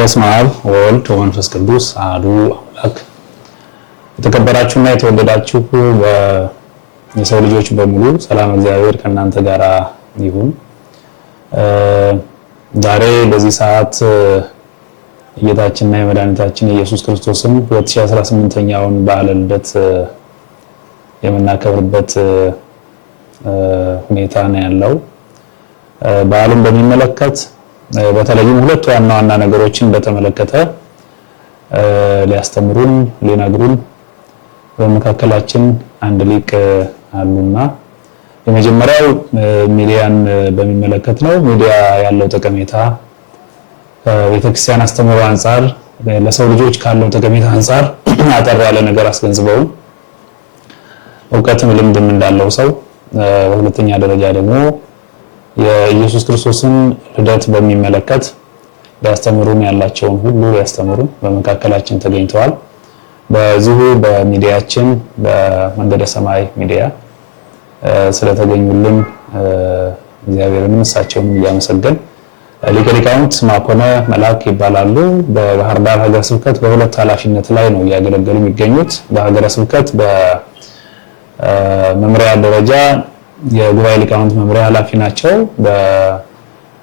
በስመ አብ ወወልድ ወመንፈስ ቅዱስ አሐዱ አምላክ። የተከበራችሁና የተወደዳችሁ የሰው ልጆች በሙሉ ሰላም እግዚአብሔር ከእናንተ ጋር ይሁን። ዛሬ በዚህ ሰዓት የጌታችንና የመድኃኒታችን ኢየሱስ ክርስቶስን 2018ኛውን በዓለ ልደት የምናከብርበት ሁኔታ ነው ያለው። በዓሉን በሚመለከት በተለይም ሁለት ዋና ነገሮችን በተመለከተ ሊያስተምሩን ሊነግሩን በመካከላችን አንድ ሊቅ አሉና የመጀመሪያው ሚዲያን በሚመለከት ነው። ሚዲያ ያለው ጠቀሜታ ቤተክርስቲያን አስተምሮ አንፃር ለሰው ልጆች ካለው ጠቀሜታ አንፃር አጠር ያለ ነገር አስገንዝበው ዕውቀትም ልምድም እንዳለው ሰው፣ በሁለተኛ ደረጃ ደግሞ የኢየሱስ ክርስቶስን ልደት በሚመለከት ሊያስተምሩን ያላቸውን ሁሉ ሊያስተምሩን በመካከላችን ተገኝተዋል። በዚሁ በሚዲያችን በመንገደ ሰማይ ሚዲያ ስለተገኙልን እግዚአብሔርንም እሳቸውንም እያመሰገን ሊቀ ሊቃውንት ማኮነ መልአክ ይባላሉ። በባህር ዳር ሀገረ ስብከት በሁለት ኃላፊነት ላይ ነው እያገለገሉ የሚገኙት። በሀገረ ስብከት በመምሪያ ደረጃ የጉባኤ ሊቃውንት መምሪያ ኃላፊ ናቸው።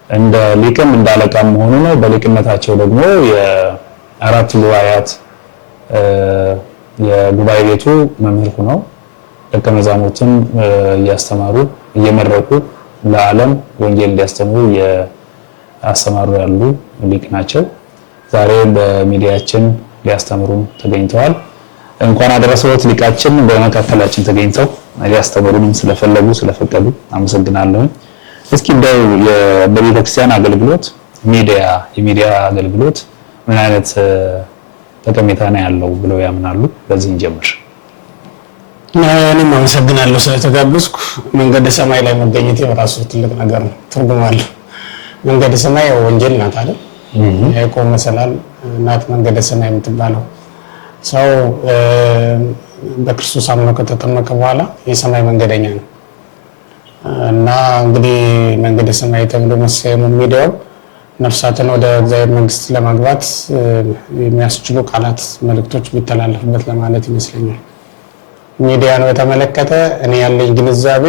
እንደ ሊቅም እንደ አለቃም ሆኖ ነው። በሊቅነታቸው ደግሞ የአራት ጉባኤያት የጉባኤ ቤቱ መምህር ሆነው ደቀ መዛሙርትን እያስተማሩ እየመረቁ ለዓለም ወንጌል እንዲያስተምሩ እያስተማሩ ያሉ ሊቅ ናቸው። ዛሬ በሚዲያችን ሊያስተምሩን ተገኝተዋል። እንኳን አደረሰዎት ሊቃችን በመካከላችን ተገኝተው ሊያስተምሩንም ስለፈቀዱ አመሰግናለሁ። እስኪ እንደው በቤተክርስቲያን አገልግሎት የሚዲያ አገልግሎት ምን አይነት ጠቀሜታ ነው ያለው ብለው ያምናሉ? በዚህ እንጀምር። እኔም አመሰግናለሁ ስለተጋበዝኩ። መንገደ ሰማይ ላይ መገኘት የራሱ ትልቅ ነገር ነው፣ ትርጉም አለው። መንገደ ሰማይ ወንጌል ናት አይደል? ያዕቆብ መሰላል ናት መንገደ ሰማይ የምትባለው። ሰው በክርስቶስ አምኖ ከተጠመቀ በኋላ የሰማይ መንገደኛ ነው እና እንግዲህ መንገደ ሰማይ ተብሎ መሰየሙ ሚዲያው ነፍሳትን ወደ እግዚአብሔር መንግስት ለማግባት የሚያስችሉ ቃላት፣ መልእክቶች ቢተላለፉበት ለማለት ይመስለኛል። ሚዲያን በተመለከተ እኔ ያለኝ ግንዛቤ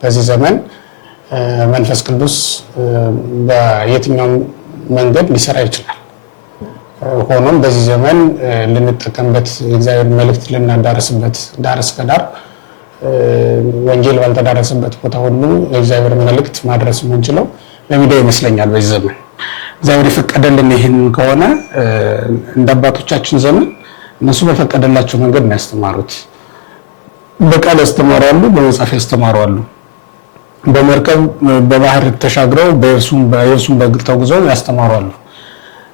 በዚህ ዘመን መንፈስ ቅዱስ በየትኛውም መንገድ ሊሰራ ይችላል። ሆኖም በዚህ ዘመን ልንጠቀምበት የእግዚአብሔር መልእክት ልናዳርስበት ዳር እስከ ዳር ወንጌል ባልተዳረሰበት ቦታ ሁሉ የእግዚአብሔር መልእክት ማድረስ የምንችለው በሚዲያ ይመስለኛል። በዚህ ዘመን እግዚአብሔር የፈቀደልን ይህን ከሆነ እንደ አባቶቻችን ዘመን እነሱ በፈቀደላቸው መንገድ ነው ያስተማሩት። በቃል ያስተማሩ አሉ፣ በመጽሐፍ ያስተማሩ አሉ። በመርከብ በባህር ተሻግረው በየብሱም በእግር ተጉዘው ያስተማሩ አሉ።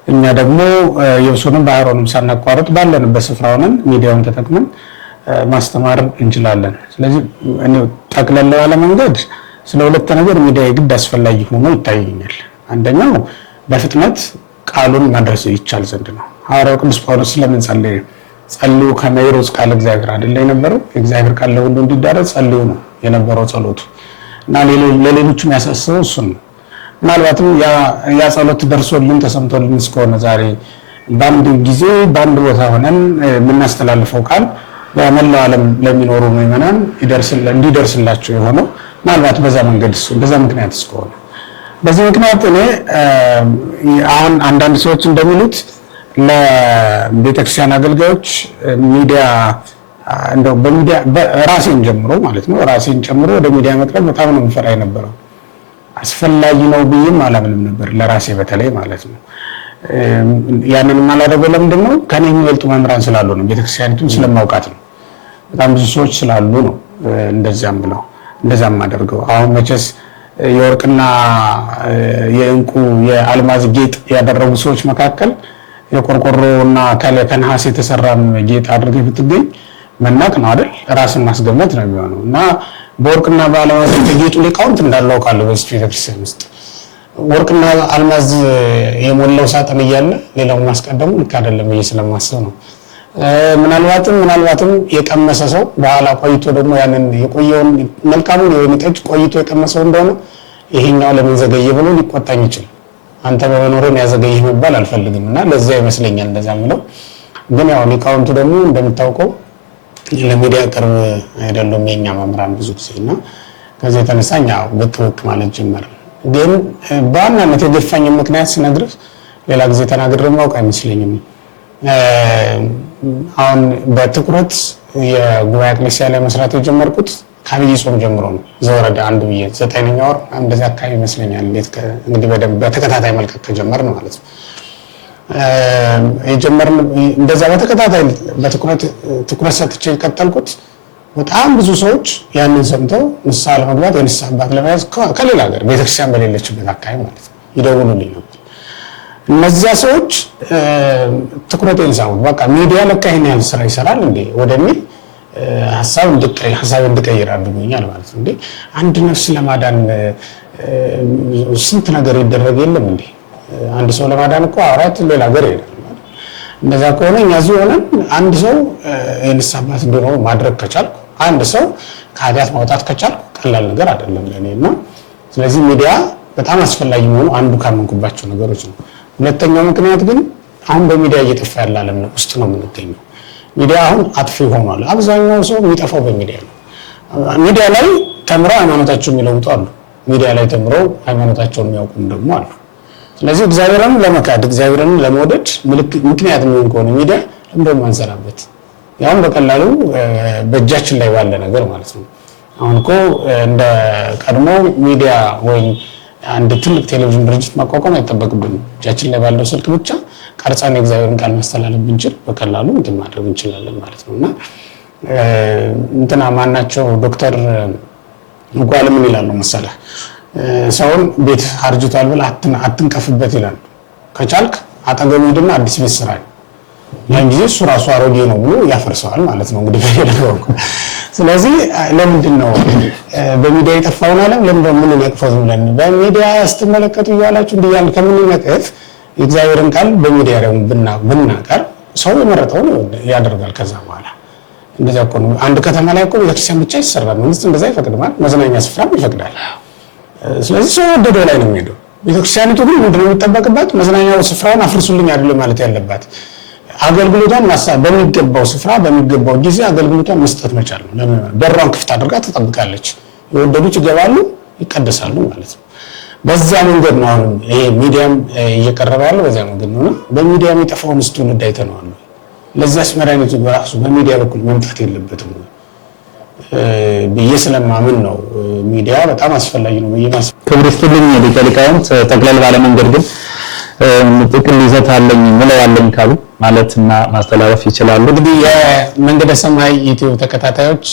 እኛ ደግሞ የብሱንም ባህሩንም ሳናቋርጥ ባለንበት ስፍራ ሆነን ሚዲያውን ተጠቅመን ማስተማር እንችላለን። ስለዚህ እኔ ጠቅለል ባለ መንገድ ስለ ሁለት ነገር ሚዲያ የግድ አስፈላጊ ሆኖ ይታየኛል። አንደኛው በፍጥነት ቃሉን ማድረስ ይቻል ዘንድ ነው። ሐዋርያው ቅዱስ ጳውሎስ ስለምን ጸልዩ ከመ ይሩጽ ቃለ እግዚአብሔር አይደል የነበረው? የእግዚአብሔር ቃል ለሁሉ እንዲዳረስ ጸልዩ ነው የነበረው ጸሎቱ እና ለሌሎችም ያሳስበው እሱን ነው። ምናልባትም ያ ጸሎት ደርሶልን ተሰምቶልን እስከሆነ ዛሬ በአንድ ጊዜ በአንድ ቦታ ሆነን የምናስተላልፈው ቃል በመላው ዓለም ለሚኖሩ ምዕመናን እንዲደርስላቸው የሆነው ምናልባት በዛ ምክንያት እስከሆነ በዚህ ምክንያት እኔ አሁን አንዳንድ ሰዎች እንደሚሉት ለቤተክርስቲያን አገልጋዮች ሚዲያ እንደው በሚዲያ ራሴን ጀምሮ ማለት ነው ራሴን ጨምሮ ወደ ሚዲያ መቅረብ በጣም ነው የምፈራ የነበረው። አስፈላጊ ነው ብዬም አላምንም ነበር ለራሴ በተለይ ማለት ነው። ያንን ማላደረገው ለምንድን ነው? ከኔ የሚበልጡ መምህራን ስላሉ ነው። ቤተክርስቲያኒቱን ስለማውቃት ነው። በጣም ብዙ ሰዎች ስላሉ ነው እንደዛም አደርገው። አሁን መቼስ የወርቅና የእንቁ የአልማዝ ጌጥ ያደረጉ ሰዎች መካከል የቆርቆሮና ከነሐስ የተሰራም ጌጥ አድርገህ ብትገኝ መናቅ ነው አይደል? ራስን ማስገመት ነው የሚሆነው እና በወርቅና በአልማዝ የተጌጡ ሊቃውንት እንዳሉ አውቃለሁ በዚህ ቤተክርስቲያን ውስጥ ወርቅና አልማዝ የሞላው ሳጥን እያለ ሌላው ማስቀደሙ ልክ አይደለም ብዬ ስለማስብ ነው። ምናልባትም የቀመሰ ሰው በኋላ ቆይቶ ደግሞ ያንን የቆየውን መልካሙን የወይን ጠጅ ቆይቶ የቀመሰው እንደሆነ ይሄኛው ለምን ዘገየ ብሎ ሊቆጣኝ ይችላል። አንተ በመኖርን ያዘገይህ መባል አልፈልግም እና ለዛ ይመስለኛል እንደዛ ምለው። ግን ያው ሊቃውንቱ ደግሞ እንደምታውቀው ለሚዲያ ቅርብ አይደለም የኛ መምህራን ብዙ ጊዜ እና ከዚህ የተነሳኛ ብቅ ማለት ጀመረ። ግን በዋናነት የገፋኝ ምክንያት ስነግርህ ሌላ ጊዜ ተናግሬ ማውቅ አይመስለኝም። አሁን በትኩረት የጉባኤ ኤክሌሲያ ላይ መስራት የጀመርኩት ከአብይ ጾም ጀምሮ ነው። ዘወረደ አንዱ ብዬ 9ኛ ወር እንደዚህ አካባቢ ይመስለኛል። እንግዲህ በደንብ በተከታታይ መልቀቅ ከጀመርን ማለት ነው። የጀመርን እንደዛ በተከታታይ ትኩረት ሰጥቼ የቀጠልኩት በጣም ብዙ ሰዎች ያንን ሰምተው ንስሐ ለመግባት የንስሐ አባት ለመያዝ ከሌላ ሀገር ቤተክርስቲያን በሌለችበት አካባቢ ማለት ነው ይደውሉልኝ ነበር። እነዚያ ሰዎች ትኩረቴን ሳቡት። በቃ ሚዲያ ለካ ይሄን ያህል ስራ ይሰራል እንዴ ወደሚል ሀሳብ እንድቀይር አድርጎኛል ማለት ነው። እንዴ አንድ ነፍስ ለማዳን ስንት ነገር ይደረግ የለም እንዴ? አንድ ሰው ለማዳን እኮ አውራት ሌላ ሀገር ይሄዳል። እንደዛ ከሆነ እኛ እዚህ ሆነን አንድ ሰው የንስሐ አባት እንዲሆን ማድረግ ከቻልኩ፣ አንድ ሰው ከኃጢአት ማውጣት ከቻልኩ ቀላል ነገር አይደለም ለእኔና ስለዚህ ሚዲያ በጣም አስፈላጊ መሆኑ አንዱ ካመንኩባቸው ነገሮች ነው። ሁለተኛው ምክንያት ግን አሁን በሚዲያ እየጠፋ ያለ ዓለም ውስጥ ነው የምንገኘው። ሚዲያ አሁን አጥፊ ሆኗል። አብዛኛው ሰው የሚጠፋው በሚዲያ ነው። ሚዲያ ላይ ተምረው ሃይማኖታቸውን የሚለውጡ አሉ። ሚዲያ ላይ ተምረው ሃይማኖታቸውን የሚያውቁም ደግሞ አሉ። ስለዚህ እግዚአብሔርን ለመካድ እግዚአብሔርን ለመውደድ ምክንያት የሚሆን ከሆነ ሚዲያ እንደውም ማንሰራበት ያውም በቀላሉ በእጃችን ላይ ባለ ነገር ማለት ነው። አሁን እኮ እንደ ቀድሞ ሚዲያ ወይም አንድ ትልቅ ቴሌቪዥን ድርጅት ማቋቋም አይጠበቅብንም። እጃችን ላይ ባለው ስልክ ብቻ ቀርጸን የእግዚአብሔርን ቃል ማስተላለፍ ብንችል በቀላሉ እንትን ማድረግ እንችላለን ማለት ነው። እና እንትና ማናቸው ዶክተር እንኳን ምን ይላሉ መሰለህ ሰውን ቤት አርጅቷል ብለህ አትንቀፍበት ይላሉ። ከቻልክ አጠገቡ ሂድና አዲስ ቤት ስራ። ያን ጊዜ እሱ ራሱ አሮጌ ነው ብሎ ያፈርሰዋል ማለት ነው እንግዲህ በሌላው። ስለዚህ ለምንድን ነው በሚዲያ የጠፋውን ዓለም ለምን ምን ያቅፈው ብለን በሚዲያ ስትመለከቱ እያላችሁ እንዲያን ከምን ነቀፍ የእግዚአብሔርን ቃል በሚዲያ ላይ ብናቀር ሰው የመረጠውን ያደርጋል። ከዛ በኋላ እንደዛ እኮ ነው። አንድ ከተማ ላይ እኮ ቤተክርስቲያን ብቻ ይሰራል። መንግስት እንደዛ ይፈቅዳል፣ መዝናኛ ስፍራም ይፈቅዳል። ስለዚህ ሰው ወደደው ላይ ነው የሚሄደው። ቤተክርስቲያኒቱ ግን ምንድነው የሚጠበቅባት? መዝናኛው ስፍራውን አፍርሱልኝ አይደለም ማለት ያለባት። አገልግሎቷን በሚገባው ስፍራ በሚገባው ጊዜ አገልግሎቷን መስጠት መቻል ነው። በሯን ክፍት አድርጋ ትጠብቃለች። የወደዱት ይገባሉ፣ ይቀደሳሉ ማለት ነው። በዛ መንገድ ነው አሁን ይሄ ሚዲያም እየቀረበ ያለው በዛ መንገድ ነው። በሚዲያ የሚጠፋውን ትውልድ አይተነዋል። ለዛስ መድኃኒቱ በራሱ በሚዲያ በኩል መምጣት የለበትም ብዬ ስለማምን ነው ሚዲያ በጣም አስፈላጊ ነው ብዬ ማስብ። ክብር ይስጥልኝ ሊቀ ሊቃውንት። ጠቅለል ባለ መንገድ ግን ጥቅል ይዘት አለኝ ምለው አለኝ ካሉ ማለትና ማስተላለፍ ይችላሉ። እንግዲህ የመንገደ ሰማይ ዩቲዩብ ተከታታዮች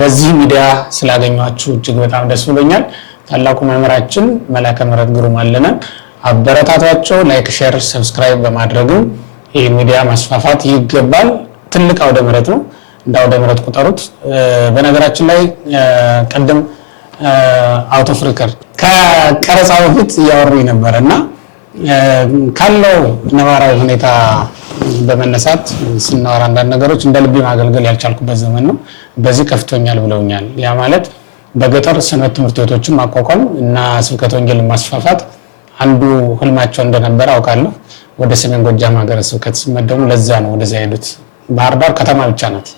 በዚህ ሚዲያ ስላገኟችሁ እጅግ በጣም ደስ ብሎኛል። ታላቁ መምህራችን መላከ ምሕረት ግሩም አለነ አበረታቷቸው። ላይክ፣ ሼር፣ ሰብስክራይብ በማድረግም ይህ ሚዲያ ማስፋፋት ይገባል። ትልቅ አውደ ምሕረት ነው። እንደ አውደ ምሕረት ቁጠሩት። በነገራችን ላይ ቀደም አውት ኦፍ ሪከርድ ከቀረጻው በፊት እያወሩኝ ነበርና ካለው ነባራዊ ሁኔታ በመነሳት ስናወራ አንዳንድ ነገሮች እንደ ልቤ ማገልገል ያልቻልኩበት ዘመን ነው። በዚህ ከፍቶኛል ብለውኛል። ያ ማለት በገጠር ሰንበት ትምህርት ቤቶችን ማቋቋም እና ስብከተ ወንጌል ማስፋፋት አንዱ ህልማቸው እንደነበረ አውቃለሁ። ወደ ሰሜን ጎጃም ሀገረ ስብከት ሲመደቡ ለዛ ነው ወደዛ ሄዱት። ባህር ዳር ከተማ ብቻ ናት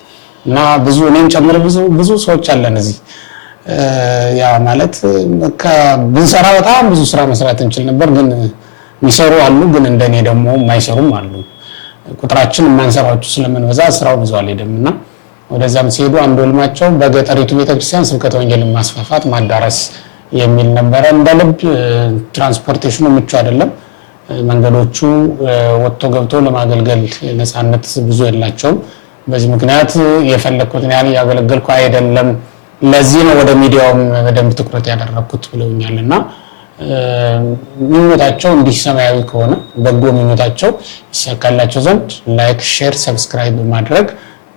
እና ብዙ እኔን ጨምሮ ብዙ ሰዎች አለን እዚህ። ያ ማለት ብንሰራ በጣም ብዙ ስራ መስራት እንችል ነበር፣ ግን የሚሰሩ አሉ፣ ግን እንደኔ ደግሞ የማይሰሩም አሉ። ቁጥራችን የማንሰራቸው ስለምንበዛ ስራው ብዙ አልሄደምና ወደዛም ሲሄዱ አንዱ ህልማቸው በገጠሪቱ ቤተክርስቲያን ስብከተ ወንጌልን ማስፋፋት ማዳረስ የሚል ነበረ። እንደ ልብ ትራንስፖርቴሽኑ ምቹ አይደለም። መንገዶቹ ወጥቶ ገብቶ ለማገልገል ነፃነት ብዙ የላቸውም። በዚህ ምክንያት የፈለኩትን ያህል ያገለገልኩ አይደለም። ለዚህ ነው ወደ ሚዲያውም በደንብ ትኩረት ያደረኩት ብለውኛልና ምኞታቸው እንዲህ ሰማያዊ ከሆነ በጎ ምኞታቸው ይሳካላቸው ዘንድ ላይክ፣ ሼር፣ ሰብስክራይብ በማድረግ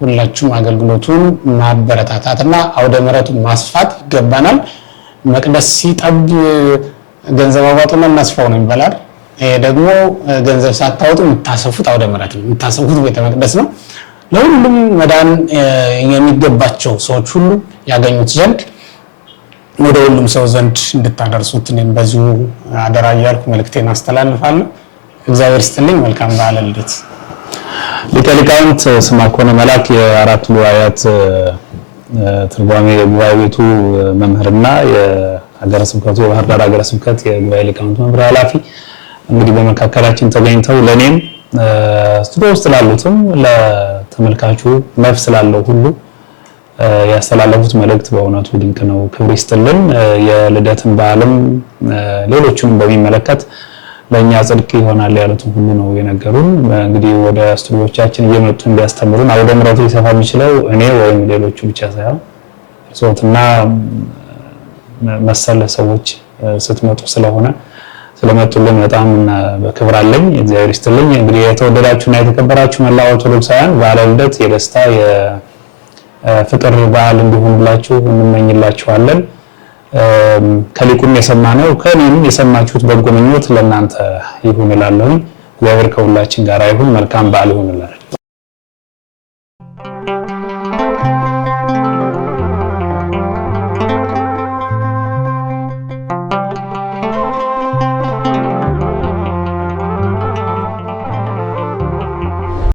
ሁላችሁም አገልግሎቱን ማበረታታትና አውደ ምሕረቱን ማስፋት ይገባናል። መቅደስ ሲጠብ ገንዘብ አዋጡና እናስፋው ነው ይባላል። ይሄ ደግሞ ገንዘብ ሳታወጡ የምታሰፉት አውደ ምሕረት ነው፣ የምታሰፉት ቤተ መቅደስ ነው። ለሁሉም መዳን የሚገባቸው ሰዎች ሁሉ ያገኙት ዘንድ ወደ ሁሉም ሰው ዘንድ እንድታደርሱት እኔም በዚሁ አደራ እያልኩ መልእክቴን አስተላልፋለሁ። እግዚአብሔር ይስጥልኝ። መልካም በዓለ ልደት። ሊቀ ሊቃውንት ስምዐኮነ መላክ የአራቱ ጉባኤያት ትርጓሜ ጉባኤ ቤቱ መምህርና የሀገረ ስብከቱ የባህር ዳር ሀገረ ስብከት የጉባኤ ሊቃውንት መምሪያ ኃላፊ እንግዲህ በመካከላችን ተገኝተው ለኔም ስቱዲዮ ውስጥ ላሉትም ለተመልካቹ ነፍስ ላለው ሁሉ ያስተላለፉት መልእክት በእውነቱ ድንቅ ነው። ክብር ይስጥልን። የልደትን በዓልም ሌሎቹንም በሚመለከት ለኛ ጽድቅ ይሆናል ያሉትን ሁሉ ነው የነገሩን። እንግዲህ ወደ ስቱዲዮቻችን እየመጡ እንዲያስተምሩን አውደ ምሕረቱ ሊሰፋ የሚችለው እኔ ወይም ሌሎቹ ብቻ ሳይሆን እርስዎትና መሰል ሰዎች ስትመጡ ስለመጡልን በጣም በክብር አለኝ። እግዚአብሔር ይስጥልኝ። እንግዲህ የተወደዳችሁና የተከበራችሁ መላው ኦርቶዶክሳውያን በዓለ ልደት የደስታ የፍቅር በዓል እንዲሆንላችሁ እንመኝላችኋለን። ከሊቁም የሰማነው ከእኔም የሰማችሁት በጎ ምኞት ለእናንተ ይሁን እላለሁ። እግዚአብሔር ከሁላችን ጋር ይሁን። መልካም በዓል ይሁንላችሁ።